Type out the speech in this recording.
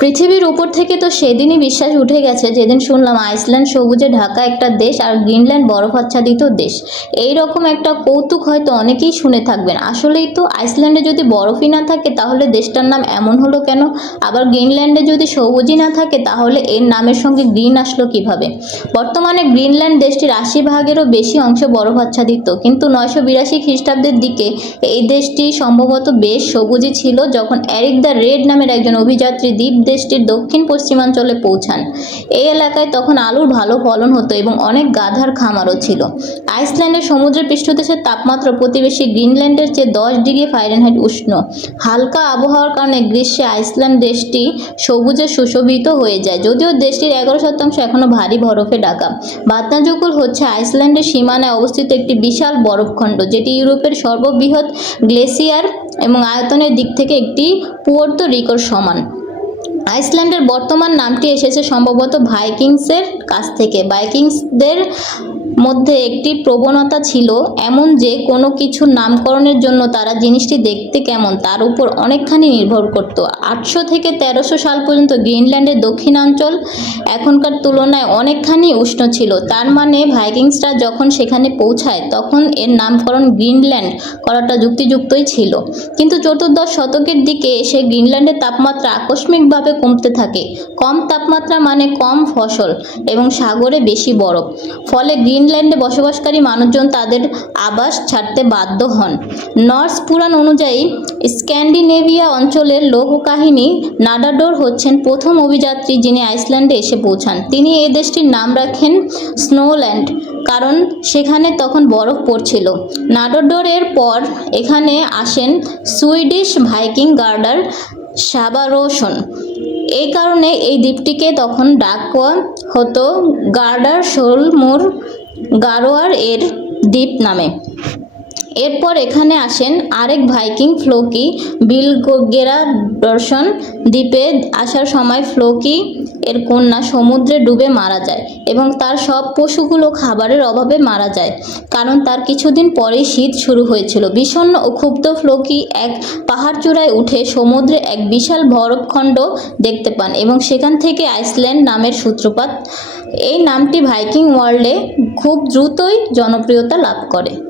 পৃথিবীর উপর থেকে তো সেদিনই বিশ্বাস উঠে গেছে, যেদিন শুনলাম আইসল্যান্ড সবুজে ঢাকা একটা দেশ আর গ্রিনল্যান্ড বরফ আচ্ছাদিত দেশ। এই রকম একটা কৌতুক হয়তো অনেকেই শুনে থাকবেন। আসলেই তো আইসল্যান্ডে যদি বরফই না থাকে, তাহলে দেশটার নাম এমন হলো কেন? আবার গ্রিনল্যান্ডে যদি সবুজই না থাকে, তাহলে এর নামের সঙ্গে গ্রিন আসলো কীভাবে? বর্তমানে গ্রিনল্যান্ড দেশটির আশি ভাগেরও বেশি অংশ বরফ আচ্ছাদিত। কিন্তু নয়শো বিরাশি খ্রিস্টাব্দের দিকে এই দেশটি সম্ভবত বেশ সবুজই ছিল, যখন এরিক দ্য রেড নামের একজন অভিযাত্রী দ্বীপ দেশটির দক্ষিণ পশ্চিমাঞ্চলে পৌঁছান। এই এলাকায় তখন আলুর ভালো ফলন হতো এবং অনেক গাধার খামারও ছিল। আইসল্যান্ডের সমুদ্রের পৃষ্ঠদেশের তাপমাত্রা প্রতিবেশী গ্রিনল্যান্ডের চেয়ে দশ ডিগ্রি ফারেনহাইট উষ্ণ। হালকা আবহাওয়ার কারণে গ্রীষ্মে আইসল্যান্ড দেশটি সবুজে সুশোভিত হয়ে যায়, যদিও দেশটির এগারো শতাংশ এখনও ভারী বরফে ঢাকা। বাতনাজুকুল হচ্ছে আইসল্যান্ডের সীমানায় অবস্থিত একটি বিশাল বরফখণ্ড, যেটি ইউরোপের সর্ববৃহৎ গ্লেসিয়ার এবং আয়তনের দিক থেকে একটি পুয়ার্তো রিকোর সমান। আইসল্যান্ডের বর্তমান নামটি এসেছে সম্ভবত ভাইকিংসের কাছ থেকে। ভাইকিংসদের মধ্যে একটি প্রবণতা ছিল এমন যে কোনো কিছুর নামকরণের জন্য তারা জিনিসটি দেখতে কেমন, তার উপর অনেকখানি নির্ভর করত। আটশো থেকে তেরোশো সাল পর্যন্ত গ্রিনল্যান্ডের দক্ষিণাঞ্চল এখনকার তুলনায় অনেকখানি উষ্ণ ছিল। তার মানে ভাইকিংসরা যখন সেখানে পৌঁছায়, তখন এর নামকরণ গ্রিনল্যান্ড করাটা যুক্তিযুক্তই ছিল। কিন্তু চতুর্দশ শতকের দিকে এসে গ্রিনল্যান্ডের তাপমাত্রা আকস্মিকভাবে কমতে থাকে। কম তাপমাত্রা মানে কম ফসল এবং সাগরে বেশি বরফ। ফলে গ্রিনল্যান্ডে বসবাসকারী মানুষজন তাদের আবাস ছাড়তে বাধ্য হন। নর্স পুরাণ অনুযায়ী, স্ক্যান্ডিনেভিয়া অঞ্চলের লোককাহিনী নাডাডোর হচ্ছেন প্রথম অভিযাত্রী যিনি আইসল্যান্ডে এসে পৌঁছান। তিনি এই দেশটির নাম রাখেন স্নোল্যান্ড, কারণ সেখানে তখন বরফ পড়ছিল। নাডাডোরের পর এখানে আসেন সুইডিশ ভাইকিং গার্ডার সাবারোসন। এই কারণে এই দ্বীপটিকে তখন ডাকা হতো গার্ডার শোলমোর গারোয়ার এর দ্বীপ নামে। এরপর এখানে আসেন আরেক ভাইকিং ফ্লোকি বিলগেরা দর্শন দ্বীপে আসার সময় ফ্লোকি এর কন্যা সমুদ্রে ডুবে মারা যায় এবং তার সব পশুগুলো খাবারের অভাবে মারা যায়। কারণ তার কিছুদিন পরেই শীত শুরু হয়েছিল। বিষণ্ণ ও ক্ষুব্ধ ফ্লোকি এক পাহাড় চূড়ায় উঠে সমুদ্রে এক বিশাল বরফখণ্ড দেখতে পান এবং সেখান থেকে আইসল্যান্ড নামের সূত্রপাত। এই নামটি ভাইকিং ওয়ার্ল্ডে খুব দ্রুতই জনপ্রিয়তা লাভ করে।